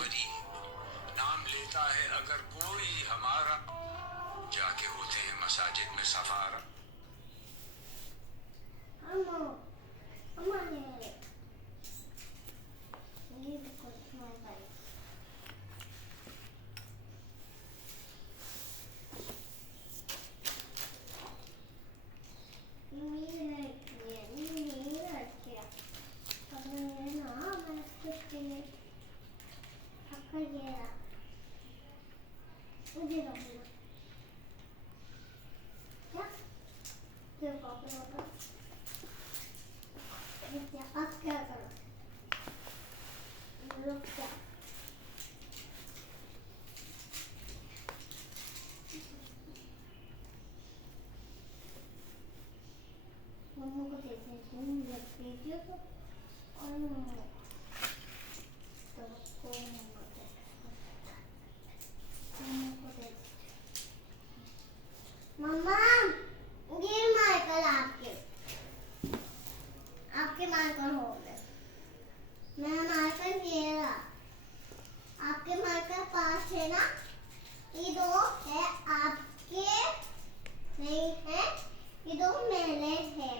गरीब नाम लेता है अगर कोई हमारा, जाके होते हैं मसाजिद में सफारा। मम्मा को देते हैं जब वीडियो तो और मम्मा तो को मम्मा को देते मम्मा ये माइकल आपके माइकल हो गए। मेरा माइकल ये रहा, आपके माइकल पास है ना, ये दो है आपके नहीं है, ये दो मेरे हैं।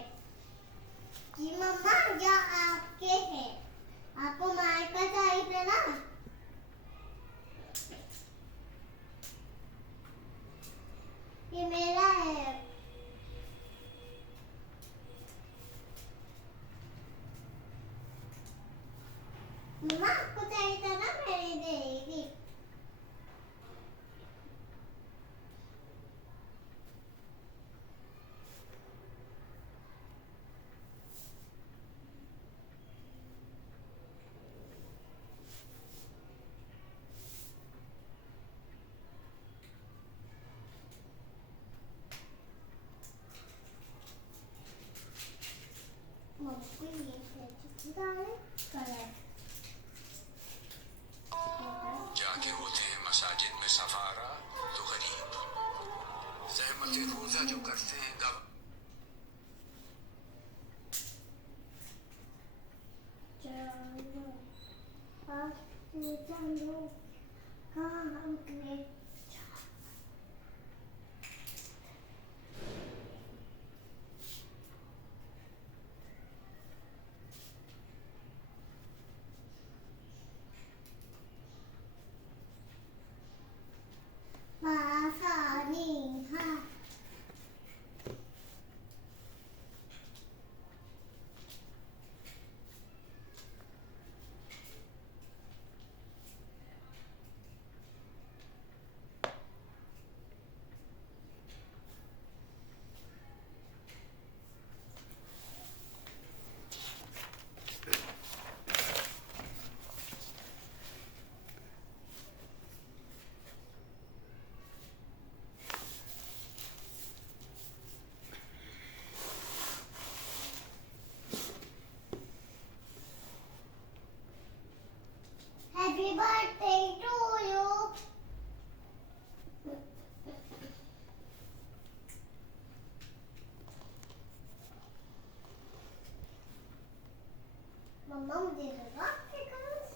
ये मम्मा या आपके हैं, आपको माइकल चाहिए ना। ये मेरा है। मम्मा आपको चाहिए था ना, मैंने देगी। मम्मा ये है कलर जाके होते हैं मसाजिद में सफारा तो गरीब ज़हमत रोज़ा जो करते हैं गवा। चलो काम के पासानी हाँ Happy birthday to you. मम्मा मुझे लगा कि कलर्स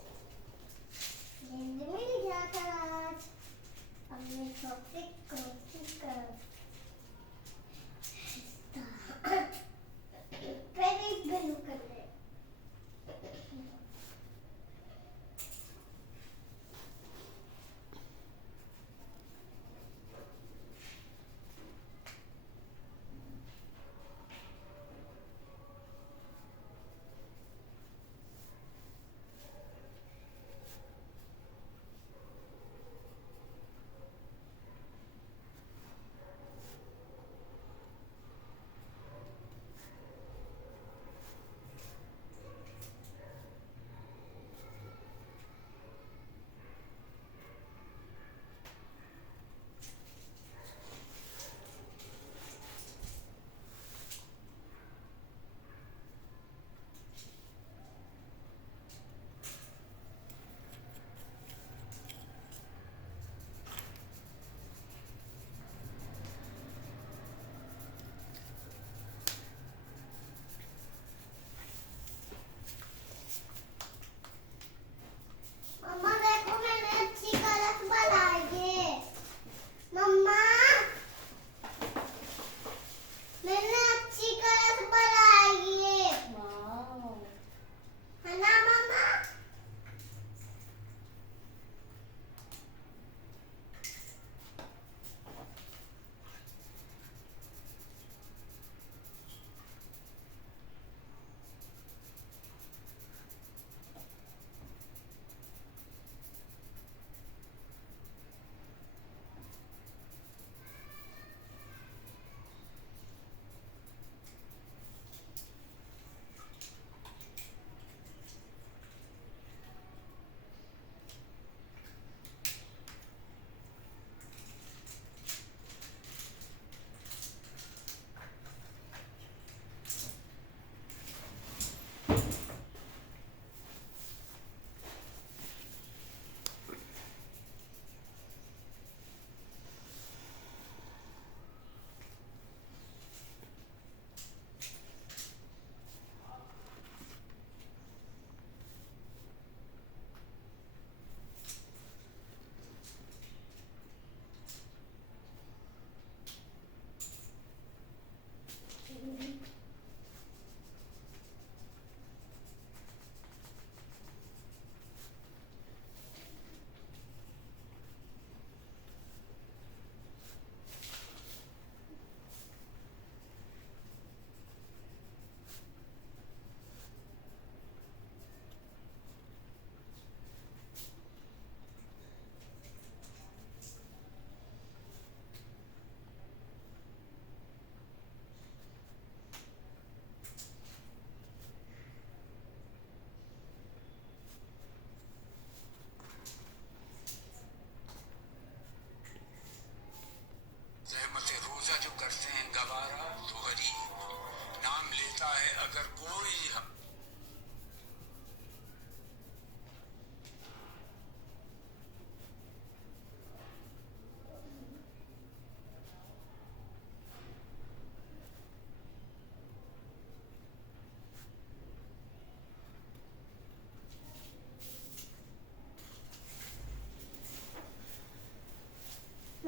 नींद में नहीं जाता आज। अब मैं चॉकलेट कर पहले एक ब्लू कर ले।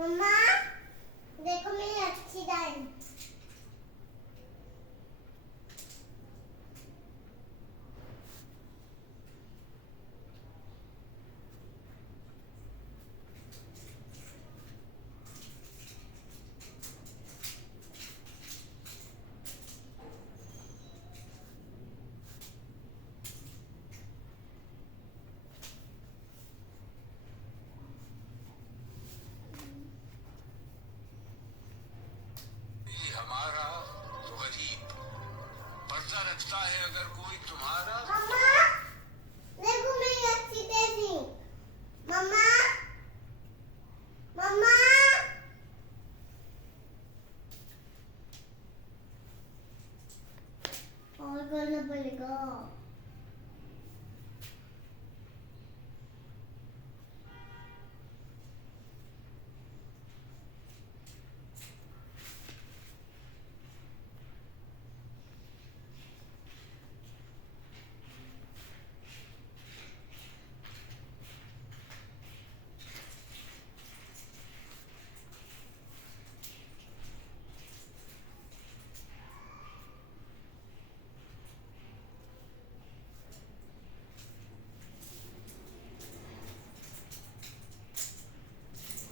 मम्मा देखो मेरी अच्छी ड्राइंग। ये हमारा तो गरीब, पर्दा रखता है अगर कोई तुम्हारा। मम्मा देखो मेरी अच्छी ड्राइंग। मम्मा मम्मा और करना पड़ेगा।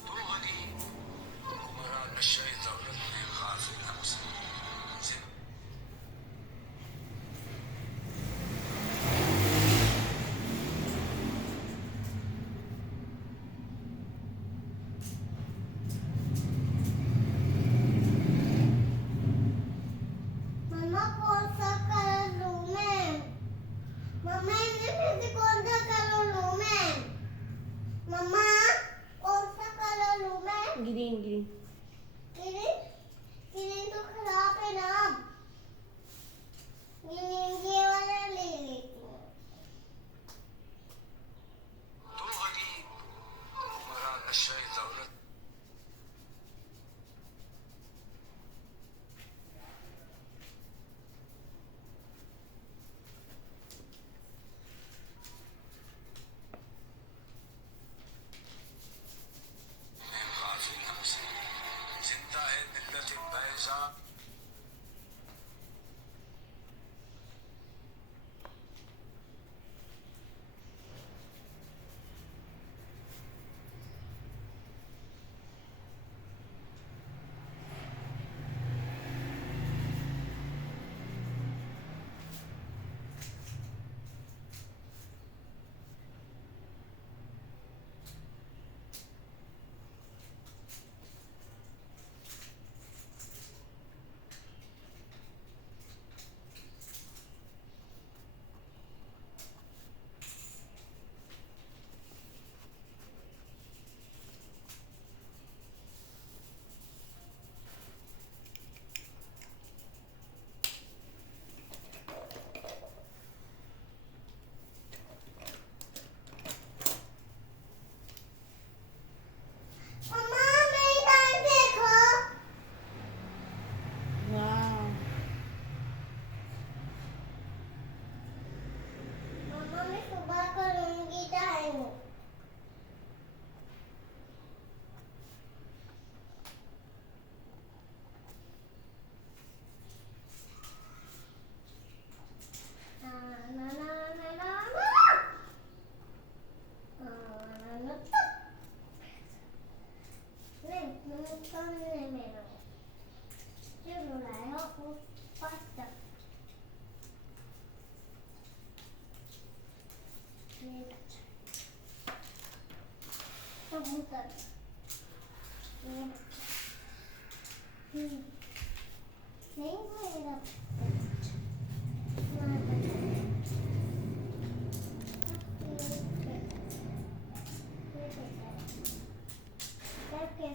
तो गरीब, हुक्मरान नशे दौलत में गाफिल हमसे। मम्मा कौन सा कलर लूं मैं? मम्मा इनमें से कौन सा कलर लूं मैं? मम्मा कौन सा कलर लूं मैं? Green green. ग्रीन ग्रीन तो खराब है ना। ग्रीन ये वाला ले लेती हूँ। तो गरीब, हुक्मरान नशे दौलत। में गाफिल हमसे। जिंदा है मिल्लत बैज़ा। मम्मा मेरी ड्राइंग देखो। वाह। मम्मा मैं सुबह करूंगी ड्राइंग। ना ना ना ना ना ना। नहीं सामने मेरा जो लाया वो पास्ता कबूतर नहीं मेरा कैसे